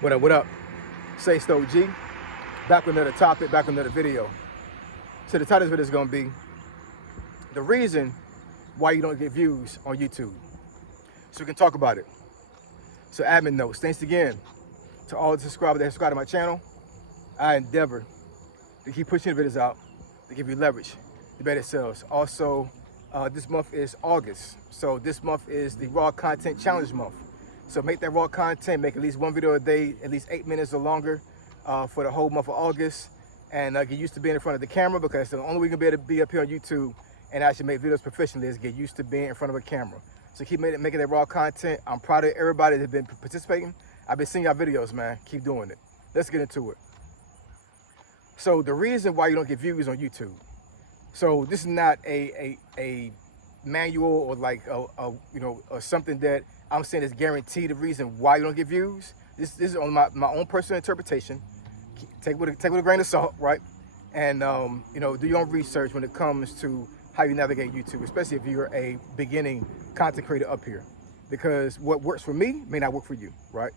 What up? Say Stoke G. Back with another topic, back with another video. So the title of this video is going to be the reason why you don't get views on YouTube. So we can talk about it. So admin notes. Thanks again to all the subscribers that subscribe to my channel. I endeavor to keep pushing the videos out to give you leverage, the better sales. Also, this month is August. So this month is the raw content challenge month. So make that raw content, make at least one video a day, at least 8 minutes or longer for the whole month of August. And get used to being in front of the camera, because the only way you're going to be able to be up here on YouTube and actually make videos professionally is get used to being in front of a camera. So keep making that raw content. I'm proud of everybody that's been participating. I've been seeing y'all videos, man. Keep doing it. Let's get into it. So the reason why you don't get views on YouTube. So this is not a manual or like or something that I'm saying is guaranteed the reason why you don't get views. This is on my own personal interpretation. Take it with a grain of salt, right? And do your own research when it comes to how you navigate YouTube, especially if you're a beginning content creator up here, because what works for me may not work for you, right?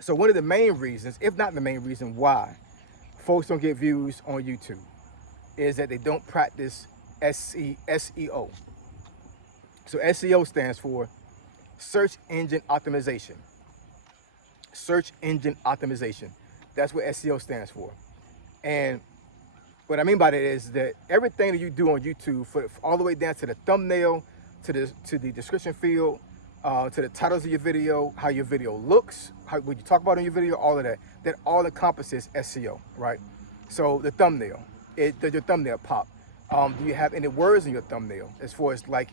So one of the main reasons, if not the main reason why folks don't get views on YouTube, is that they don't practice SEO. So SEO stands for search engine optimization. Search engine optimization. That's what SEO stands for. And what I mean by that is that everything that you do on YouTube, all the way down to the thumbnail, to the description field, to the titles of your video, how your video looks, what you talk about in your video, all of that all encompasses SEO, right? So the thumbnail, does your thumbnail pop? Do you have any words in your thumbnail, as far as like,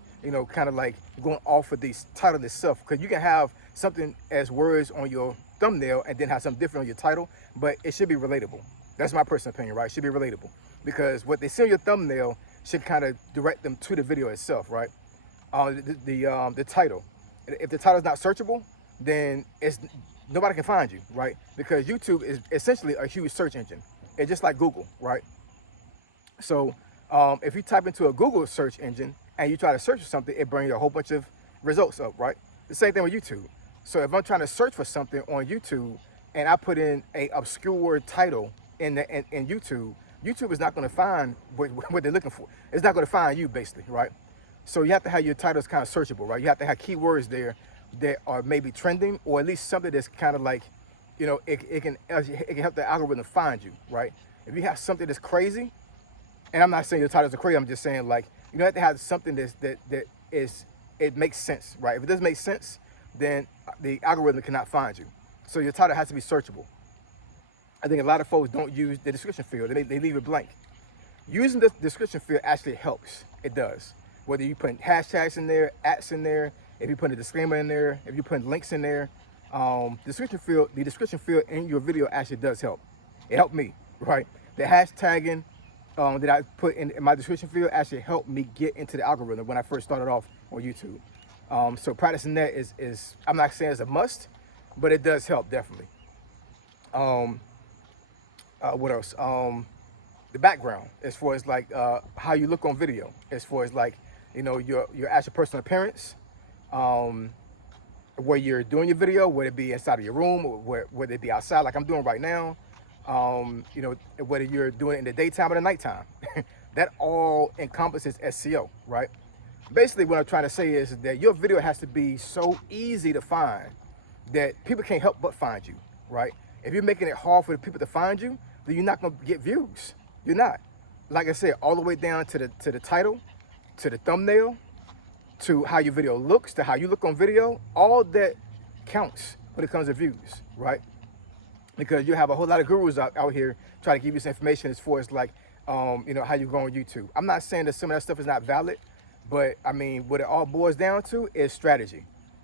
kind of like going off of the title itself? Because you can have something as words on your thumbnail and then have something different on your title, but it should be relatable. That's my personal opinion, right? It should be relatable, because what they see on your thumbnail should kind of direct them to the video itself, right? The title. If the title is not searchable, then nobody can find you, right? Because YouTube is essentially a huge search engine. It's just like Google, right? So if you type into a Google search engine and you try to search for something, it brings you a whole bunch of results up, right? The same thing with YouTube. So if I'm trying to search for something on YouTube and I put in a obscure title in YouTube, YouTube is not going to find what they're looking for. It's not going to find you, basically, right? So you have to have your titles kind of searchable, right? You have to have keywords there that are maybe trending, or at least something that's kind of like, it can help the algorithm find you, right? If you have something that's crazy, and I'm not saying your titles are crazy, I'm just saying, like, you have to have something it makes sense, right? If it doesn't make sense, then the algorithm cannot find you. So your title has to be searchable. I think a lot of folks don't use the description field. They leave it blank. Using the description field actually helps. It does. Whether you put hashtags in there, @ in there, if you put a disclaimer in there, if you put links in there, the description field in your video actually does help. It helped me, right? The hashtagging that I put in my description field actually helped me get into the algorithm when I first started off on YouTube. So practicing that is I'm not saying it's a must, but it does help, definitely. What else? The background, as far as like how you look on video, as far as like, your actual personal appearance, where you're doing your video, whether it be inside of your room or whether it be outside like I'm doing right now, whether you're doing it in the daytime or the nighttime. That all encompasses SEO, right? Basically what I'm trying to say is that your video has to be so easy to find that people can't help but find you, right? If you're making it hard for the people to find you, then you're not going to get views. You're not. Like I said, all the way down to the title, to the thumbnail, to how your video looks, to how you look on video, all that counts when it comes to views, right? Because you have a whole lot of gurus out here trying to give you some information as far as like, how you go on YouTube. I'm not saying that some of that stuff is not valid, but I mean, what it all boils down to is strategy.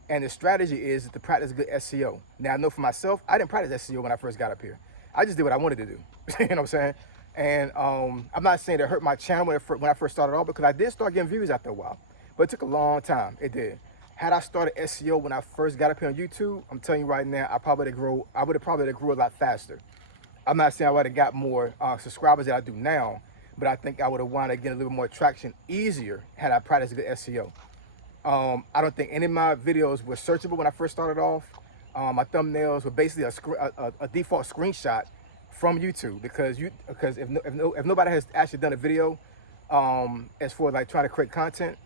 And the strategy is to practice good SEO. Now, I know for myself, I didn't practice SEO when I first got up here. I just did what I wanted to do. You know what I'm saying? And I'm not saying it hurt my channel when I first started off, because I did start getting views after a while. But it took a long time. It did. Had I started SEO when I first got up here on YouTube, I'm telling you right now, I would have probably grew a lot faster. I'm not saying I would have got more subscribers than I do now, but I think I would have wound up getting a little more traction easier had I practiced good SEO. I don't think any of my videos were searchable when I first started off. My thumbnails were basically a default screenshot from YouTube, because if nobody has actually done a video as for like trying to create content,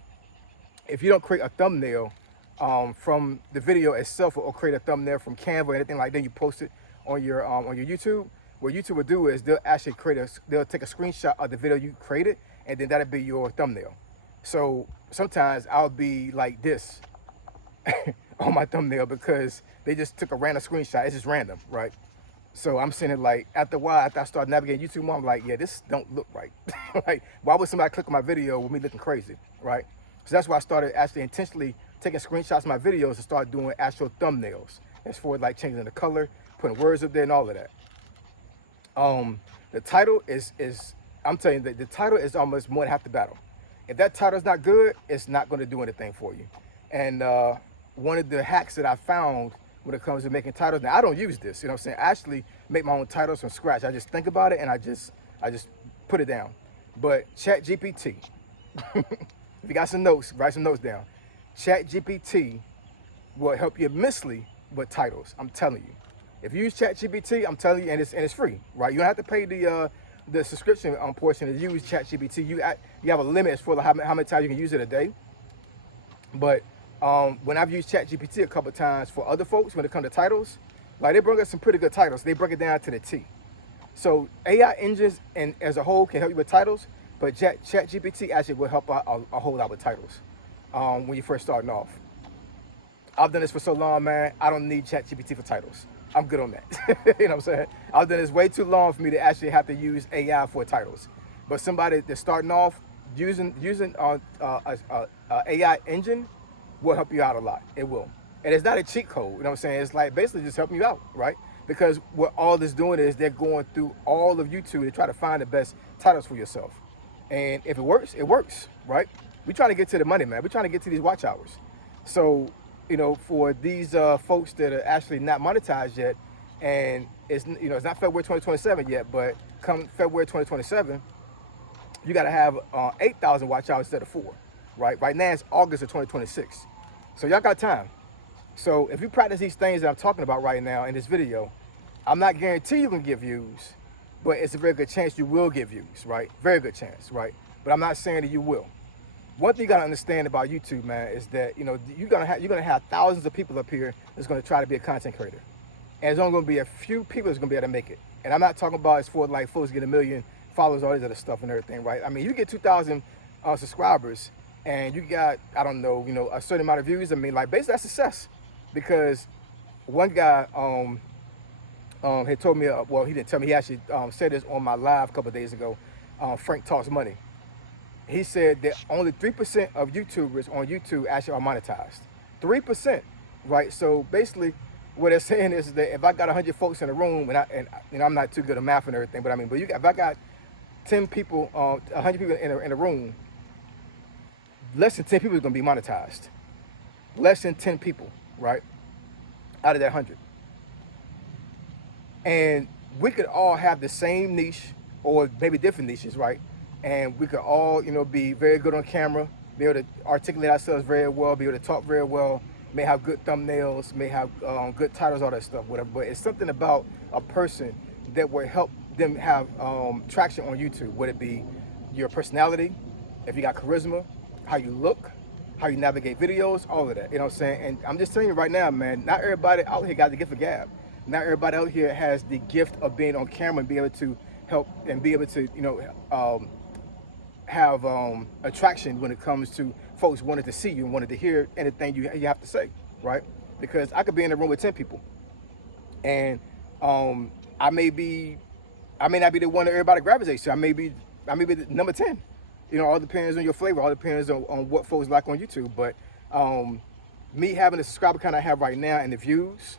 if you don't create a thumbnail from the video itself, or create a thumbnail from Canva or anything like that, you post it on your YouTube. What YouTube will do is they'll actually they'll take a screenshot of the video you created, and then that'll be your thumbnail. So sometimes I'll be like this on my thumbnail because they just took a random screenshot. It's just random, right? So I'm saying it like, after a while, after I started navigating YouTube more, I'm like, yeah, this don't look right. Like, why would somebody click on my video with me looking crazy, right? So that's why I started actually intentionally taking screenshots of my videos and start doing actual thumbnails. As for like changing the color, putting words up there and all of that. The title is I'm telling you that the title is almost more than half the battle. If that title is not good, it's not going to do anything for you. And one of the hacks that I found when it comes to making titles, now I don't use this, you know what I'm saying? I actually make my own titles from scratch. I just think about it and I just put it down. But ChatGPT, if you got some notes, write some notes down. ChatGPT will help you immensely with titles. I'm telling you. If you use ChatGPT, I'm telling you, and it's free, right? You don't have to pay the subscription portion to use ChatGPT. You have a limit as for how many times you can use it a day. But when I've used ChatGPT a couple of times for other folks, when it comes to titles, like they bring us some pretty good titles. They break it down to the T. So AI engines and as a whole can help you with titles, but ChatGPT actually will help out a whole lot with titles when you're first starting off. I've done this for so long, man. I don't need ChatGPT for titles. I'm good on that. You know what I'm saying? I've done this way too long for me to actually have to use AI for titles. But somebody that's starting off using AI engine will help you out a lot. It will. And it's not a cheat code. You know what I'm saying? It's like basically just helping you out, right? Because what all this doing is they're going through all of YouTube to try to find the best titles for yourself. And if it works, right? We're trying to get to the money, man. We're trying to get to these watch hours. So, you know, for these folks that are actually not monetized yet, and it's not February 2027 yet, but come February 2027, you got to have 8,000 watch hours instead of 4, right? Right now it's August of 2026, so y'all got time. So if you practice these things that I'm talking about right now in this video, I'm not guaranteeing you can get views, but it's a very good chance you will get views, right? Very good chance, right? But I'm not saying that you will. One thing you gotta understand about YouTube, man, is that you're gonna have thousands of people up here that's gonna try to be a content creator, and there's only gonna be a few people that's gonna be able to make it. And I'm not talking about as for like folks get 1 million followers, all this other stuff and everything, right? I mean, you get 2,000 subscribers, and you got a certain amount of views. I mean, like basically that's success, because one guy had told me, well, he didn't tell me. He actually said this on my live a couple of days ago. Frank Talks Money. He said that only 3% of YouTubers on YouTube actually are monetized. 3%, right? So basically, what they're saying is that if I got 100 folks in a room, and I'm not too good at math and everything, but I mean, if I got 10 people, 100 people in a room, less than 10 people are going to be monetized. Less than 10 people, right? Out of that 100. And we could all have the same niche, or maybe different niches, right? And we could all, be very good on camera, be able to articulate ourselves very well, be able to talk very well, may have good thumbnails, may have good titles, all that stuff, whatever. But it's something about a person that will help them have traction on YouTube, whether it be your personality, if you got charisma, how you look, how you navigate videos, all of that, you know what I'm saying? And I'm just telling you right now, man, not everybody out here got the gift of gab. Not everybody out here has the gift of being on camera and be able to help and be able to, have attraction when it comes to folks wanting to see you and wanting to hear anything you have to say, right? Because I could be in a room with 10 people, and I may not be the one that everybody gravitates to. I may be the number 10. All depends on your flavor. All depends on what folks like on YouTube. But me having the subscriber count I have right now and the views,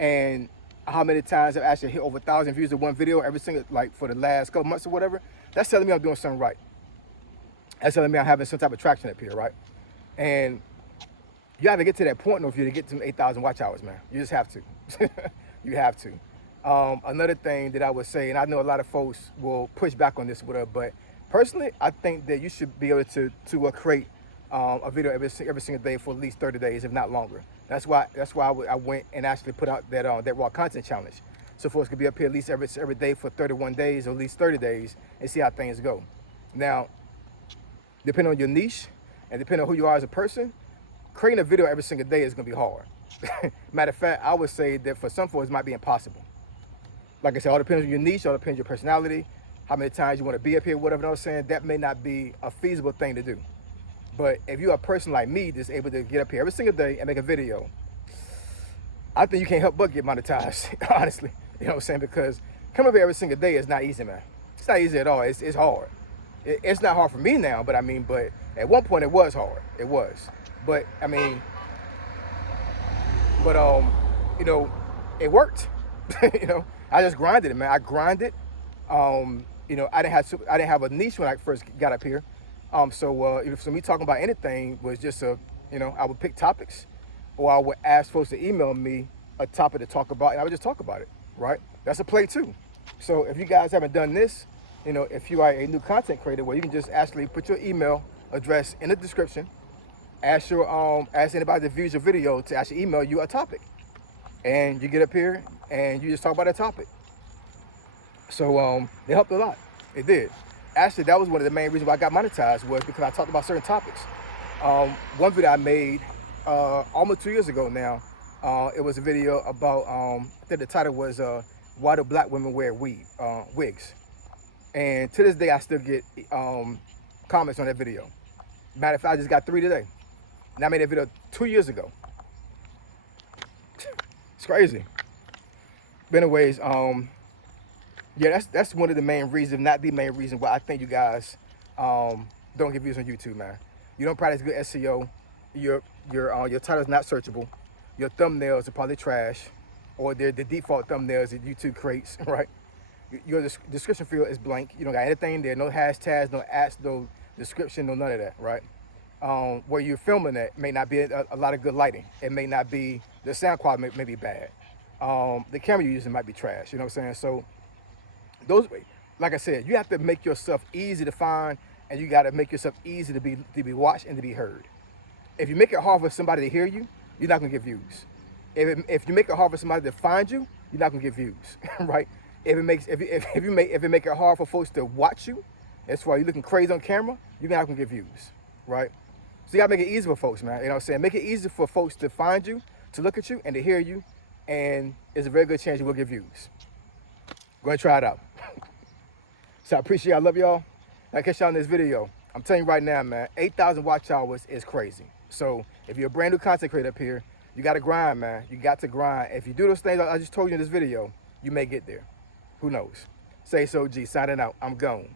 and how many times I've actually hit over 1,000 views in one video every single, like for the last couple months or whatever, that's telling me I'm doing something right. That's telling me I'm having some type of traction up here, right? And you have to get to that point, though, for you to get to 8,000 watch hours, man. You just have to. You have to. Another thing that I would say, and I know a lot of folks will push back on this, whatever, but personally, I think that you should be able to create a video every single day for at least 30 days, if not longer. That's why I went and actually put out that raw content challenge, so folks could be up here at least every day for 31 days or at least 30 days and see how things go. Now, depending on your niche and depending on who you are as a person, creating a video every single day is gonna be hard. Matter of fact, I would say that for some folks it might be impossible. Like I said, all depends on your niche, all depends on your personality, how many times you want to be up here, whatever. You know what I'm saying? That may not be a feasible thing to do. But if you're a person like me that's able to get up here every single day and make a video, I think you can't help but get monetized, honestly. You know what I'm saying? Because coming up here every single day is not easy, man. It's not easy at all. It's hard. It's not hard for me now, but but at one point it was hard. It was. But you know, it worked. You know, I just grinded it, man. I grinded. You know, I didn't have a niche when I first got up here. So me talking about anything was just you know, I would pick topics, or I would ask folks to email me a topic to talk about, and I would just talk about it, right? That's a play too. So if you guys haven't done this, you know, if you are a new content creator, well, you can just actually put your email address in the description, ask anybody that views your video to actually email you a topic, and you get up here and you just talk about that topic. So it helped a lot. It did. Actually, that was one of the main reasons why I got monetized, was because I talked about certain topics. One video I made almost 2 years ago now, it was a video about, I think the title was why do black women wear wigs? And to this day, I still get comments on that video. Matter of fact, I just got 3 today. And I made that video 2 years ago. It's crazy. But anyways, yeah, that's one of the main reasons, not the main reason, why I think you guys don't get views on YouTube, man. You don't practice good SEO. Your title's not searchable. Your thumbnails are probably trash, or they're the default thumbnails that YouTube creates, right? Your description field is blank. You don't got anything there, no hashtags, no ads, no description, no none of that, right? Where you're filming at may not be a lot of good lighting. It may not be, the sound quality may be bad. The camera you're using might be trash, you know what I'm saying? So those, like I said, you have to make yourself easy to find, and you got to make yourself easy to be watched and to be heard. If you make it hard for somebody to hear you, you're not gonna get views. If you make it hard for somebody to find you, you're not gonna get views, right? If you make it hard for folks to watch you, that's why you're looking crazy on camera, you're not gonna get views, right? So you gotta make it easy for folks, man. You know what I'm saying? Make it easy for folks to find you, to look at you, and to hear you, and there's a very good chance you will get views. Go ahead and try it out. So I appreciate y'all. I love y'all. I'll catch y'all in this video. I'm telling you right now, man, 8,000 watch hours is crazy. So if you're a brand new content creator up here, you got to grind, man. You got to grind. If you do those things I just told you in this video, you may get there. Who knows? Say so, G. Signing out. I'm gone.